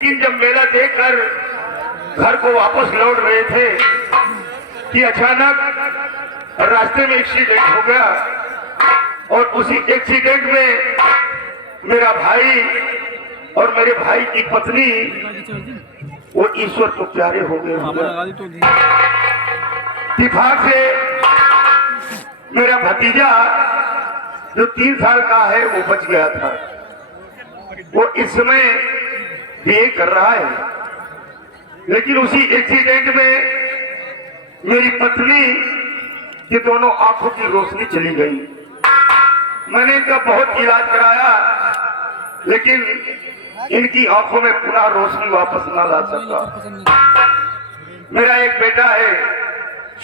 लेकिन जब मेला देखकर घर को वापस लौट रहे थे कि अचानक रास्ते में एक्सीडेंट हो गया और उसी एक्सीडेंट में मेरा भाई और मेरे भाई की पत्नी वो ईश्वर को प्यारे हो गए। इत्तेफाक से मेरा भतीजा जो 3 साल का है वो बच गया था। वो इस समय बीए कर रहा है, लेकिन उसी एक्सीडेंट में मेरी पत्नी की दोनों आंखों की रोशनी चली गई। मैंने इनका बहुत इलाज कराया, लेकिन इनकी आंखों में पुनः रोशनी वापस ना ला सका। मेरा एक बेटा है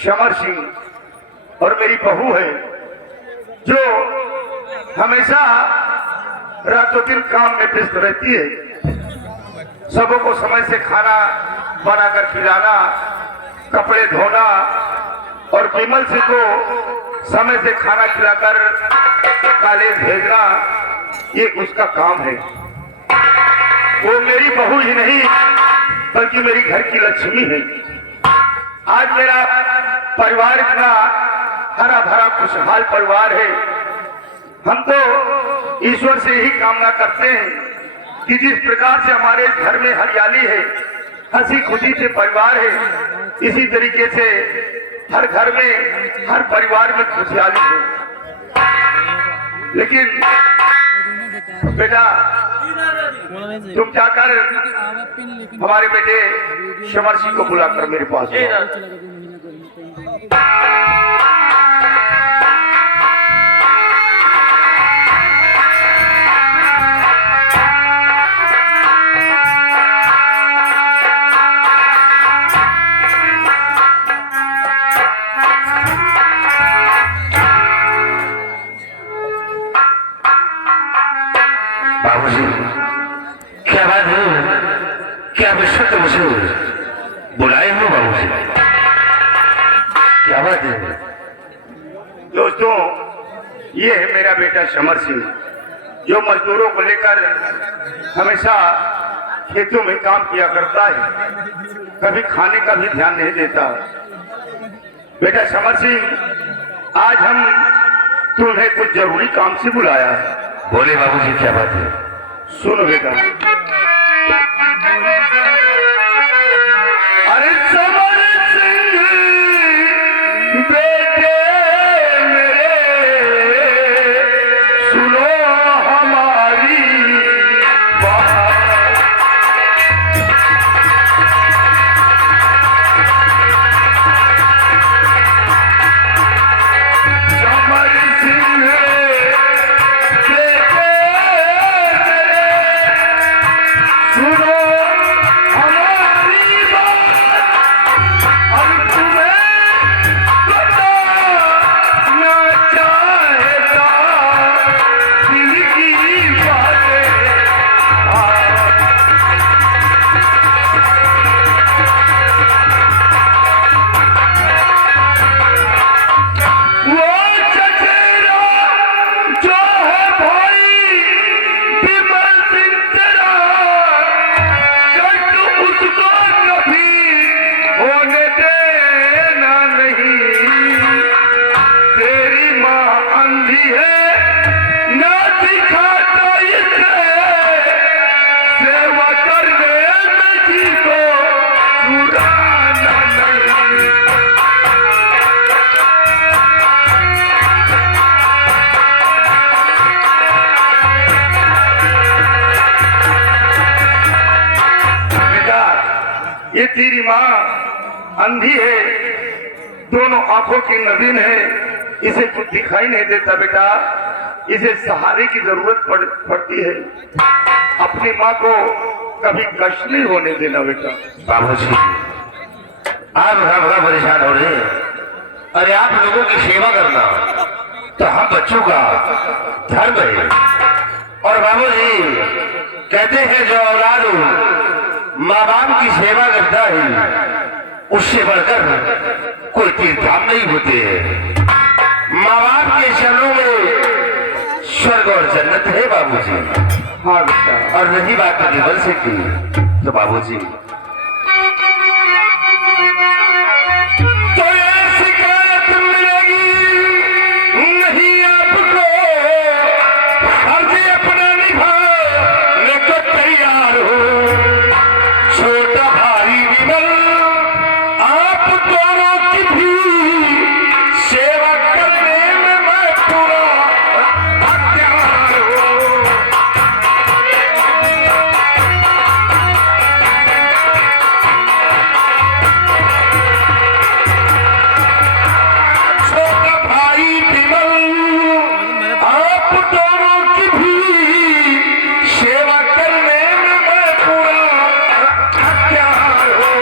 समर सिंह और मेरी बहू है जो हमेशा रातों दिन काम में व्यस्त रहती है। सबों को समय से खाना बनाकर खिलाना, कपड़े धोना और विमल सिंह को समय से खाना खिलाकर कॉलेज भेजना, ये उसका काम है। वो मेरी बहू ही नहीं बल्कि मेरी घर की लक्ष्मी है। आज मेरा परिवार इतना हरा भरा खुशहाल परिवार है। हम तो ईश्वर से ही कामना करते हैं कि जिस प्रकार से हमारे घर में हरियाली है, हंसी खुशी से परिवार है, इसी तरीके से हर घर में हर परिवार में खुशहाली हो। लेकिन बेटा तुम जाकर हमारे बेटे समर सिंह को बुलाकर मेरे पास क्या बात है? क्या विश्व तो मुझे बुलाए हो बाबूजी? क्या बात है? दोस्तों, ये है मेरा बेटा समर सिंह जो मजदूरों को लेकर हमेशा खेतों में काम किया करता है, कभी खाने का भी ध्यान नहीं देता। बेटा समर सिंह, आज हम तुम्हें कुछ जरूरी काम से बुलाया है। बोले बाबूजी, क्या बात है? सुनो बेटा। अरे समर सिंह बेटे मेरे, सुनो हमारी बात। समर सिंह सुनो हमारी बात, और तुम्हें बताना चाहता दिल की बातें। वो चचेरा जो है भाई विमल सिंह तेरा, उसको कभी होने देना नहीं। तेरी माँ अंधी है, ना दिखाता इसे सेवा करने में जी को छुड़ाना नहीं। ये तेरी माँ अंधी है, दोनों आंखों की नवीन है, इसे कुछ दिखाई नहीं देता बेटा। इसे सहारे की जरूरत पड़ती है। अपनी माँ को कभी कष्ट नहीं होने देना बेटा। बाबूजी, आप बड़ा परेशान हो रहे हैं। अरे आप लोगों की सेवा करना तो हम बच्चों का धर्म है। और बाबूजी कहते हैं जो औलाद माँ बाप की सेवा करता है, उससे बढ़कर कोई तीर्थ धाम नहीं होते। माँ बाप के चरणों में स्वर्ग और जन्नत है बाबूजी। हाँ बेटा। और रही बात विमल से की, तो बाबूजी तो ये शिकायत मिलेगी नहीं आपको, फर्ज अपना निभाने को तैयार हो। छोटा भाई विमल आप दोनों की भी सेवा करने में मैं पूरा तैयार हूँ। छोटा भाई विमल आप दोनों की भी सेवा करने में मैं पूरा तैयार हूँ।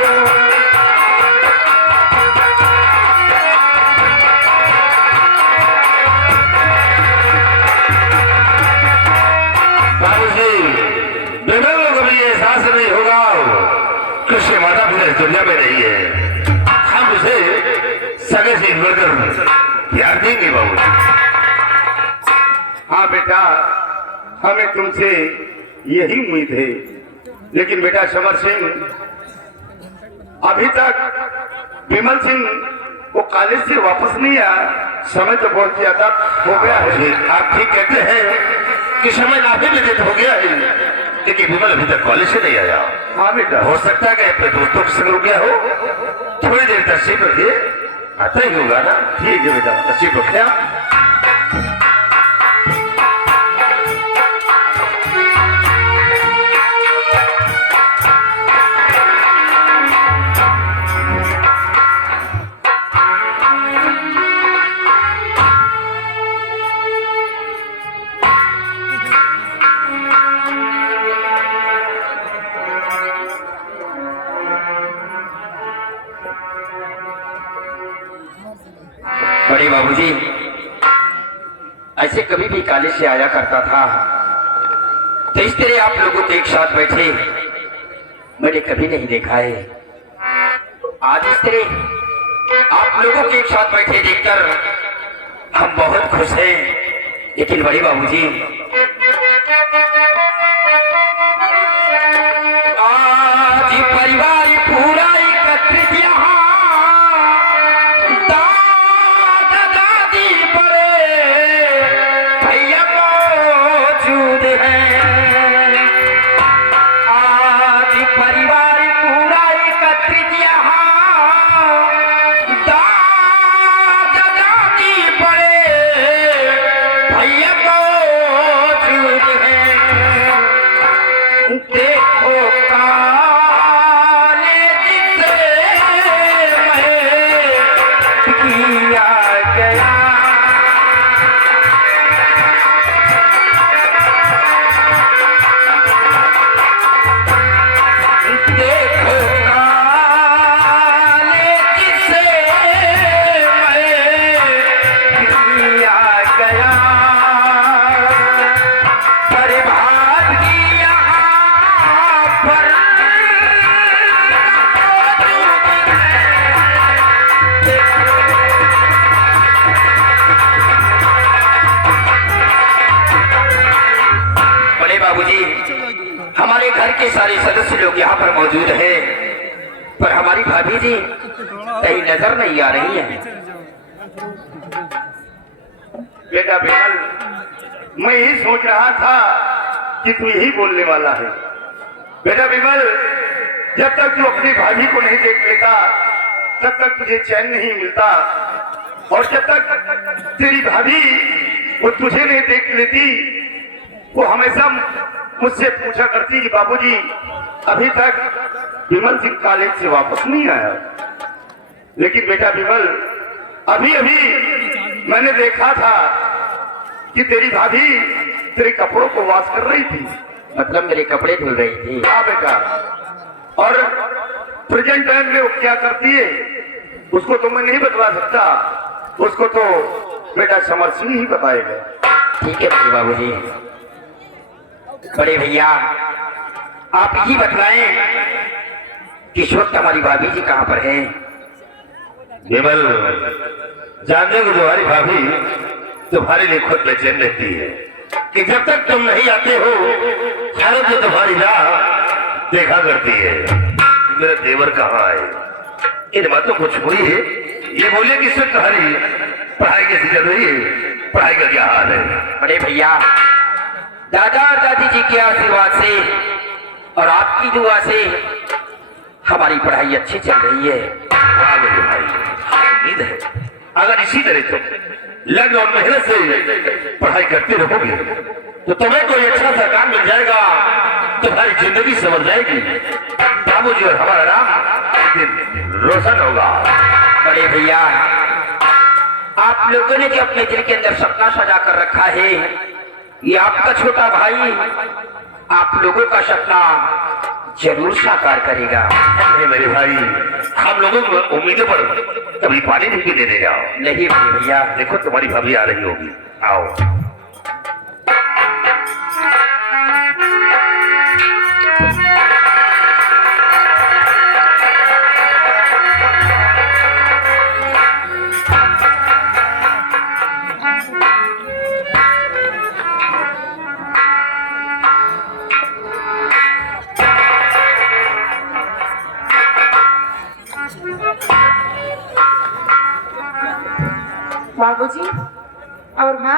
बाबूजी विमल को कभी एहसास नहीं होगा कि उसके माता पिता इस दुनिया में नहीं है। हम उसे सगे से बढ़कर प्यार देंगे बाबूजी। हाँ बेटा, हमें तुमसे यही उम्मीद है। लेकिन बेटा समर सिंह, अभी तक विमल सिंह वो कॉलेज से वापस नहीं आया। समय तो बहुत ज्यादा हो गया है। बाबूजी, आप ठीक कहते हैं कि समय काफी व्यतीत हो गया है, लेकिन विमल अभी तक कॉलेज से नहीं आया। हाँ बेटा। हो सकता है कि अपने दोस्तों के संग रुक गया हो। थोड़ी देर तशरीफ रखिए, आता ही होगा ना। ठीक है बेटा। तशरीफ रखिए आप। बड़े बाबूजी, ऐसे कभी भी कॉलेज से आया करता था तो इस तरह आप लोगों के एक साथ बैठे मैंने कभी नहीं देखा है। आज इस तरह आप लोगों के एक साथ बैठे देखकर हम बहुत खुश हैं। लेकिन बड़े बाबूजी, आज परिवार पूरा एकत्रित यहाँ दादा दादी बड़े भैया मौजूद हैं। आज परिवार पूरा एकत्रित यहाँ दादा दादी बड़े भैया मौजूद हैं। देखो कॉलेज से मैं किया गया, देखो कॉलेज से मैं किया गया। परिभाग की यहाँ पर बड़े बाबूजी, हमारे घर के सारे सदस्य लोग यहाँ पर मौजूद हैं, पर हमारी भाभी जी कहीं नजर नहीं आ रही है। बेटा विमल, मैं यही सोच रहा था कि तू यही बोलने वाला है। बेटा विमल, जब तक तू अपनी भाभी को नहीं देख लेता तब तक तुझे चैन नहीं मिलता, और जब तक तेरी भाभी वो तुझे नहीं देख लेती वो हमेशा मुझसे पूछा करती कि बाबूजी अभी तक विमल सिंह कॉलेज से वापस नहीं आया। लेकिन बेटा विमल, अभी अभी मैंने देखा था कि तेरी भाभी तेरे कपड़ों को वॉश कर रही थी। मतलब मेरे कपड़े धुल रही थी। हाँ बेटा, और प्रेजेंट टाइम में वो क्या करती है उसको तो मैं नहीं बतला सकता, उसको तो बेटा समर सिंह ही बताएगा। ठीक है बड़े बाबूजी। बड़े भैया, आप ही बतलाएं कि इस वक्त हमारी भाभी जी कहाँ पर है। विमल, जानते हो तुम्हारी भाभी तुम्हारे लिए खुद बेचैन रहती है कि जब तक तुम नहीं आते हो शायद जो तुम्हारी राह देखा करती है मेरा देवर कहाँ है। इन बातों को छोड़िए, ये बोलिए कि सर तुम्हारी पढ़ाई कैसी चल रही है, पढ़ाई का क्या हाल है। बड़े भैया, दादा और दादी जी के आशीर्वाद से और आपकी दुआ से हमारी पढ़ाई अच्छी चल रही है। वाह मेरे भाई, उम्मीद है अगर इसी तरह तुम लगन और मेहनत से पढ़ाई करते रहोगे तो तुम्हें कोई अच्छा सा काम मिल जाएगा, तुम्हारी जिंदगी संवर जाएगी। बाबूजी और हमारा नाम एक दिन रोशन होगा। बड़े भैया, आप लोगों ने जो अपने दिल के अंदर सपना सजा कर रखा है, ये आपका छोटा भाई आप लोगों का सपना जरूर साकार करेगा। नहीं मेरे भाई, हम लोगों को उम्मीदों पर कभी पानी नहीं पीने देगा। नहीं बड़े भैया, देखो तुम्हारी भाभी आ रही होगी, आओ। बाबूजी और माँ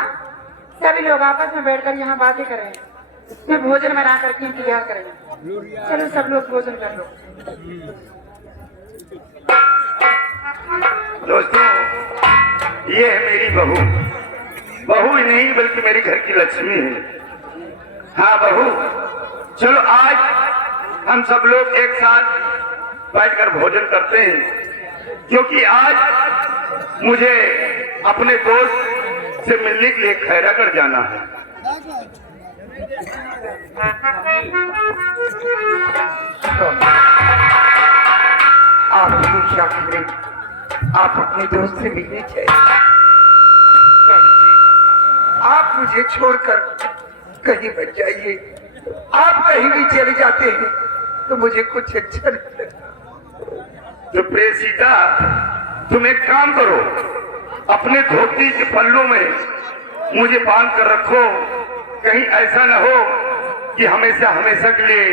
सभी लोग आपस में बैठकर यहाँ बातें कर रहे हैं। मैं भोजन बना करके इंतजार करेंगे। चलो सब लोग भोजन कर लो। दोस्तों, ये है मेरी बहू। बहू ही नहीं बल्कि मेरी घर की लक्ष्मी है। हाँ बहू, चलो आज हम सब लोग एक साथ बैठकर भोजन करते हैं, क्योंकि आज मुझे अपने दोस्त से मिलने के लिए खैरागढ़ जाना है। आप मुझे क्या करें, आप अपने दोस्त से मिलने चाहिए। आप मुझे छोड़कर कहीं मत जाइए। आप कहीं भी चले जाते हैं तो मुझे कुछ अच्छा नहीं लगता। तो प्रिय सीता, तुम एक काम करो, अपने धोती के पल्लों में मुझे बांध कर रखो। कहीं ऐसा न हो कि हमेशा हमेशा के लिए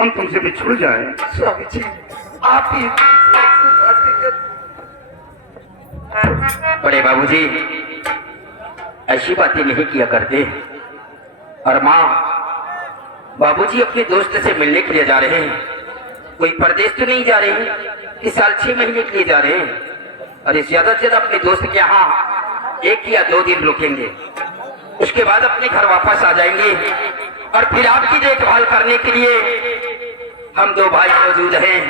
हम तुमसे बिछुड़ जाएं। स्वामी जी, आप ही बड़े बाबूजी ऐसी बातें नहीं किया करते। और माँ, बाबूजी अपने दोस्त से मिलने के लिए जा रहे हैं। कोई परदेश तो नहीं जा रहे हैं, इस साल 6 महीने के लिए जा रहे हैं। और ज्यादा से ज्यादा अपने दोस्त के यहाँ 1 या 2 दिन रुकेंगे, उसके बाद अपने घर वापस आ जाएंगे। और फिर आपकी देखभाल करने के लिए हम 2 भाई मौजूद हैं,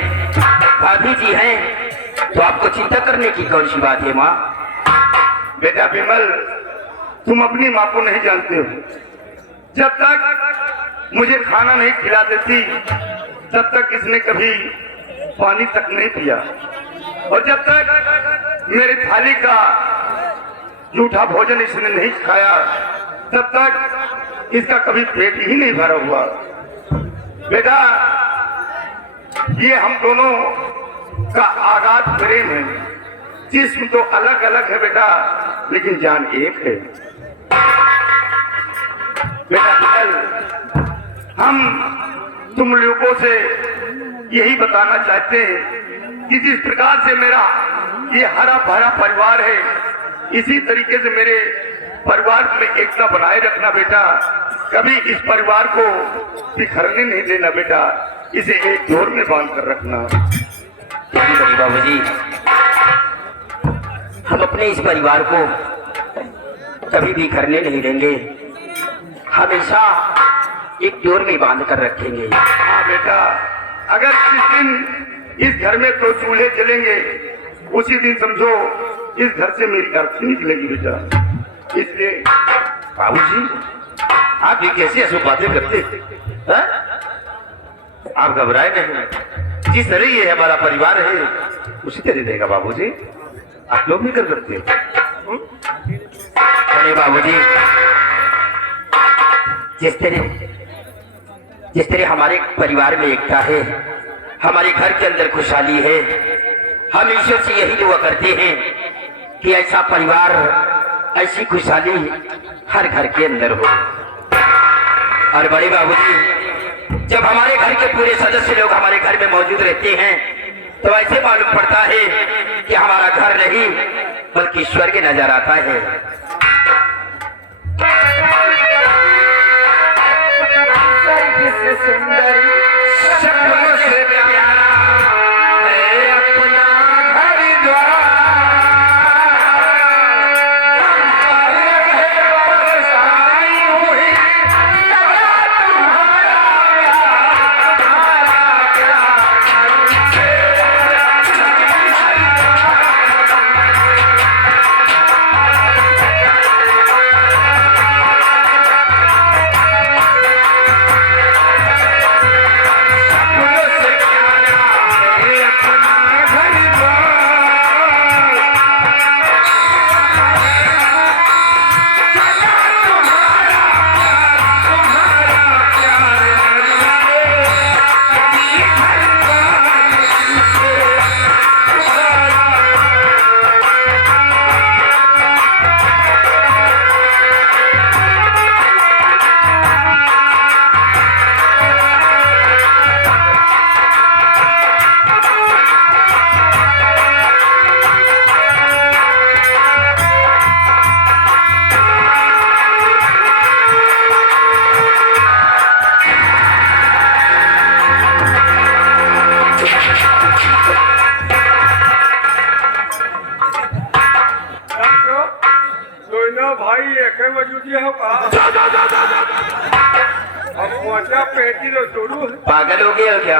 भाभी जी हैं, तो आपको चिंता करने की कौन सी बात है माँ। बेटा विमल, तुम अपनी माँ को नहीं जानते हो। जब तक मुझे खाना नहीं खिला देती तब तक इसने कभी पानी तक नहीं पिया, और जब तक मेरे थाली का जूठा भोजन इसने नहीं खाया तब तक इसका कभी पेट ही नहीं भरा हुआ। बेटा, ये हम दोनों का आगाध प्रेम है। जिस्म तो अलग अलग है बेटा, लेकिन जान एक है। बेटा विमल, हम तुम लोगों से यही बताना चाहते हैं कि जिस प्रकार से मेरा ये हरा भरा परिवार है, इसी तरीके से मेरे परिवार में एकता बनाए रखना बेटा। कभी इस परिवार को बिखरने नहीं देना बेटा, इसे एक जोर में बांध कर रखना। बड़े बाबूजी, हम अपने इस परिवार को कभी भी बिखरने नहीं देंगे, हमेशा एक जोर में बांध कर रखेंगे। हाँ बेटा, अगर किस दिन इस घर में 2 चूल्हे जलेंगे, उसी दिन समझो इस घर से मेरी अर्थी निकलेगी बेटा। इसलिए बाबूजी, आप ये कैसी अशुभ बातें करते हैं? आप घबराए नहीं, जिस तरह ये हमारा परिवार है उसी तरह रहेगा बाबूजी। आप लोग भी कर करते हैं। बड़े बाबूजी, जिस तरह हमारे परिवार में एकता है, हमारे घर के अंदर खुशहाली है, हम ईश्वर से यही दुआ करते हैं कि ऐसा परिवार, ऐसी खुशहाली हर घर के अंदर हो। और बड़े बाबूजी, जब हमारे घर के पूरे सदस्य लोग हमारे घर में मौजूद रहते हैं तो ऐसे मालूम पड़ता है कि हमारा घर नहीं बल्कि स्वर्ग नजर आता है। स्वर्ग से सुंदरी सपनों से प्यारा है अपना घर द्वार, बरसाई हुई सदा तुम्हारा सपनों से प्यारा है अपना घर द्वार, सदा तुम्हारा प्यार है, कभी घर द्वार से भाई एक मौजूदी हो का अब पहुंचा पेटी तो छोड़ू पागल हो गए हो क्या?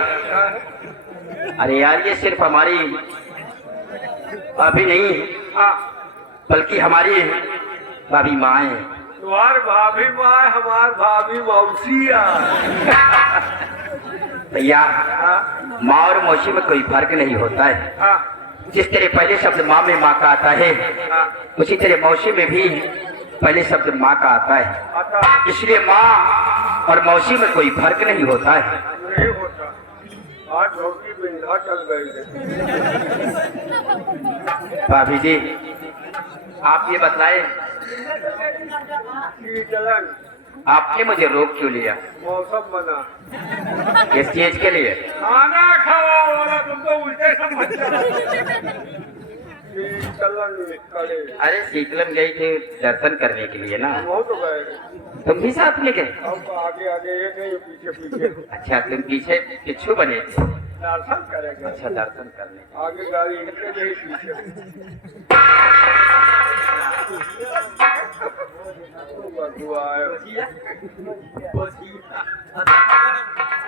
अरे यार, ये सिर्फ हमारी भाभी नहीं हाँ बल्कि हमारी भाभी माँ है। तुम्हार भाभी माँ हमार भाभी मौसिया भैया, हाँ माँ और मौसी में कोई फर्क नहीं होता है। हाँ जिस तरह पहले शब्द माँ में माँ का आता है, हाँ उसी तरह मौसी में भी पहले शब्द माँ का आता है। आता इसलिए माँ और मौसी में कोई फर्क नहीं होता है। नहीं होता। आज धोती बिंधा चल गई भाभी जी, आप ये बतलाए, चलन आपने मुझे रोक क्यों लिया? मौसम बना किस चीज के लिए? खाना खाओ वाला तुम तो उल्टे समझ चलन निकले अरे शीतलन गई थी दर्शन करने के लिए ना, हो तो गए तुम भी साथ में गए? अब आगे आगे ये नहीं पीछे पीछे अच्छा, तुम पीछे पिछू बने थे। दर्शन करेंगे अच्छा, दर्शन करने। आगे गाड़ी इनके नहीं पीछे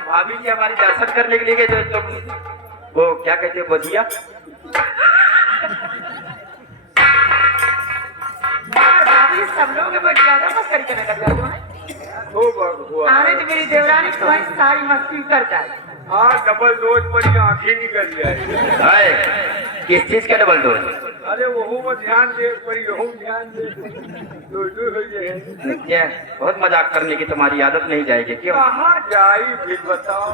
भाभी जी हमारी दर्शन करने के लिए गए तो तुम वो क्या कहते हैं, बोधिया? सब लोग बहुत ज्यादा मस्करी करने लग जाते हैं। अरे तो मेरी देवरानी तुम्हारी सारी मस्ती कर जाए। हाँ डबल डोज पर ही आंखें निकल जाए। हाय, किस चीज का डबल डोज? अरे वहू में ध्यान दे पर यहू ध्यान दे दो हो जाए। क्या बहुत मजाक करने की तुम्हारी आदत नहीं जाएगी क्यों? कहाँ जाई फिर बताओ।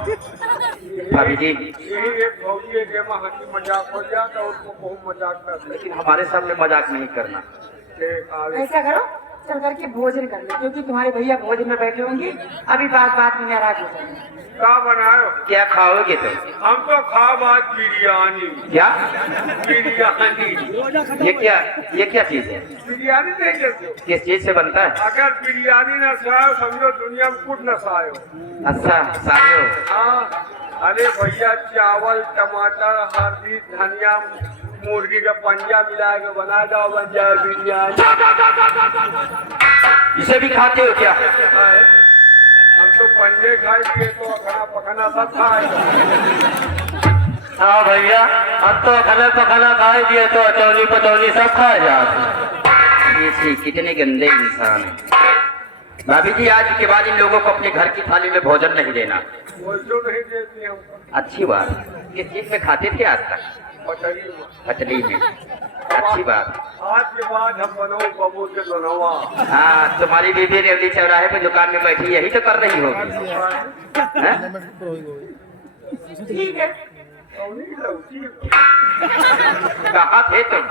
भाभी जी, यही एक भौजी के में हंसी मजाक हो जाता उसको बहुत मजाक करते। लेकिन हमारे सामने मजाक नहीं करना। ऐसा करो, चल करके भोजन कर लो, क्योंकि तुम्हारे भैया भोजन में बैठे होंगे, अभी बात बात में नाराज हो जाएंगे। क्या बनायो? क्या खाओगे तुम? हम तो खाओ आज बिरयानी। क्या? बिरयानी ये क्या चीज है? बिरयानी नहीं देते हो? किस चीज से बनता है? अगर बिरयानी न खाओ समझो दुनिया में कुछ न खाओ। अच्छा, सायो। हाँ अरे भैया चावल टमाटर हल्दी धनिया मुर्गी का पंजा मिला के बना दो, बन जाए बिरयानी। इसे भी खाते हो क्या? हम तो पंजे खाएंगे तो खाना पकाना सब खाए। हाँ भैया, अब तो खाना पकाना खा दिए तो अचौली पचौली सब खा जाते। ये कितने गंदे इंसान हैं। भाभी जी, आज के बाद इन लोगों को अपने घर की थाली में भोजन नहीं देना। बोलते नहीं देती हमको। अच्छी बात। किस चीज में खाते थे आज तक? पटरी में। पतली में। अच्छी बात। आज के बाद हम बनो बबू से बनवा। हाँ, तुम्हारी बीबी रेवली चौराहे पे दुकान में बैठी यही तो कर रही होगी। हैं? ठीक है। लौकी। कहाँ थे तुम?